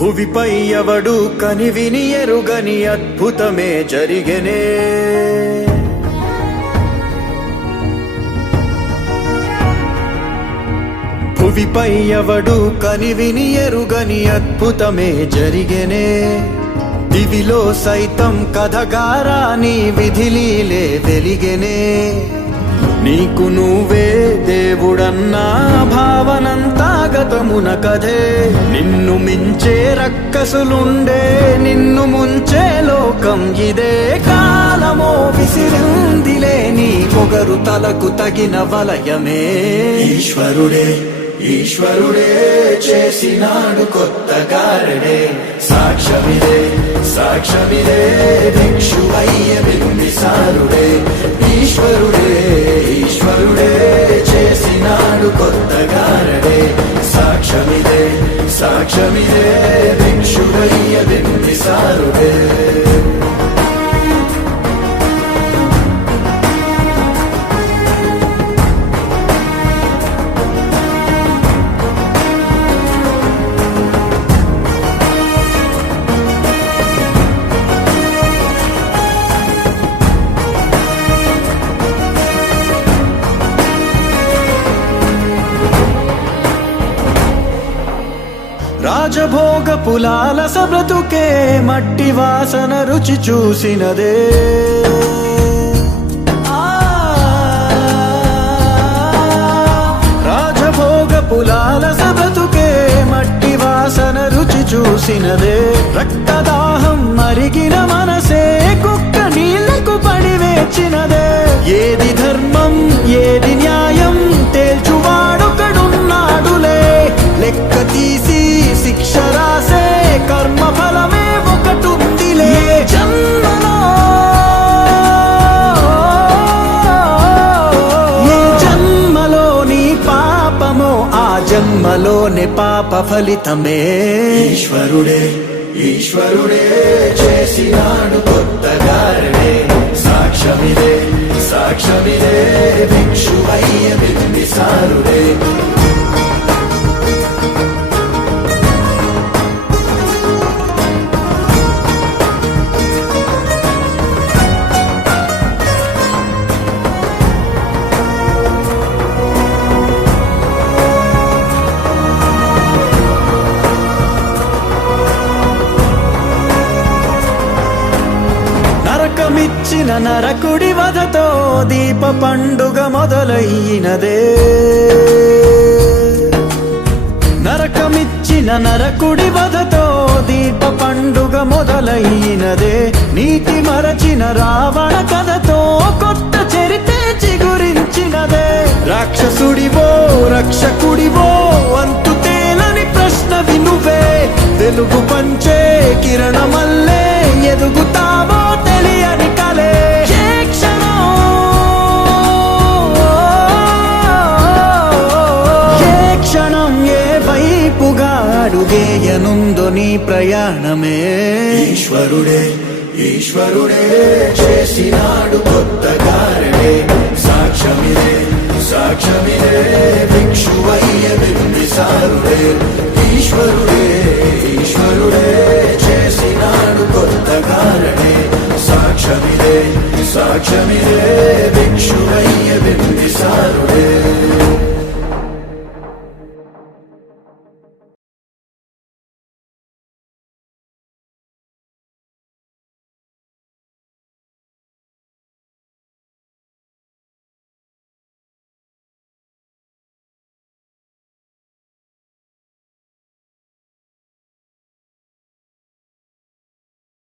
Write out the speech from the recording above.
భువిపై ఎవడు కనివిని ఎరుగని అద్భుతమే జరిగెనే. భువిపై ఎవడు కనివిని ఎరుగని అద్భుతమే జరిగెనే. దివిలో సైతం కథగారాని విధిలీలే వెలిగెనే. నీకు నువ్వే దేవుడన్నా భావనంతా గతమున కథే. నిన్ను మించే రక్కసులుండే, నిన్ను ముంచే లోకం ఇదే. కాలమో విసిరిందిలే నీ పొగరు తలకు తగిన వలయమే. ఈశ్వరుడే ఈశ్వరుడే చేసినాడు కొత్త గారడే. సాక్ష్యమిదే సాక్ష్యమిదే భిక్షువయ్య బింబిసారుడే. ఈశ్వరుడే ఈశ్వరుడే చేసినాడు కొత్త గారడే. సాక్ష్యమిదే సాక్ష్యమిదే భిక్షువయ్య బింబిసారుడే. రాజభోగ పులాలస బ్రతుకే మట్టి వాసన రుచి చూసినదే. రాజభోగ పులాలస బ్రతుకే మట్టి వాసన రుచి చూసినదే. రక్తదాహం మరిగిన మనసే కుక్క నీళ్లకు పడి వేచినదే. ఏది ధర్మం ఏది న్యాయం తేల్చువాడొకడున్నాడులే. లెక్క తీసి శిక్ష రాసే కర్మ ఫలమే ఒకటుందిలే. జన్మలో ఏ జన్మలోని పాపమో ఆ జన్మలోని పాప ఫలితమే. ఈశ్వరుడే ఈశ్వరుడే చేసినాడు కొత్త గారడే. సాక్ష్యమిదే సాక్ష్యమిదే భిక్షువయ్య బింబిసారుడే. నరకమిచ్చిన నరకుడి వధతో దీప పండుగ మొదలయ్యినదే. నరకమిచ్చిన నరకుడి వధతో దీప పండుగ మొదలయ్యినదే. నీతి మరచిన రావణ కథతో కొత్త చరితే చిగురించినదే. రాక్షసుడివో రక్షకుడివో అంతు తేలని ప్రశ్న వినువే. వెలుగు పంచే కిరణమల్లే ఎదుగుతావో తెలియని కలే. ఏ క్షణం ఏ వైపుగా అడుగేయనుందో నీ ప్రయాణమే. ఈశ్వరుడే ఈశ్వరుడే చేసినాడు కొత్త గారడే. సాక్ష్యమిదే సాక్ష్యమిదే భిక్షువయ్య బింబిసారుడే. ఈశ్వరుడే ఈశ్వరుడే చేసినాడు కొత్త గారడే. సాక్ష్యమిదే సాక్ష్యమిదే భిక్షువయ్య బింబిసారుడే.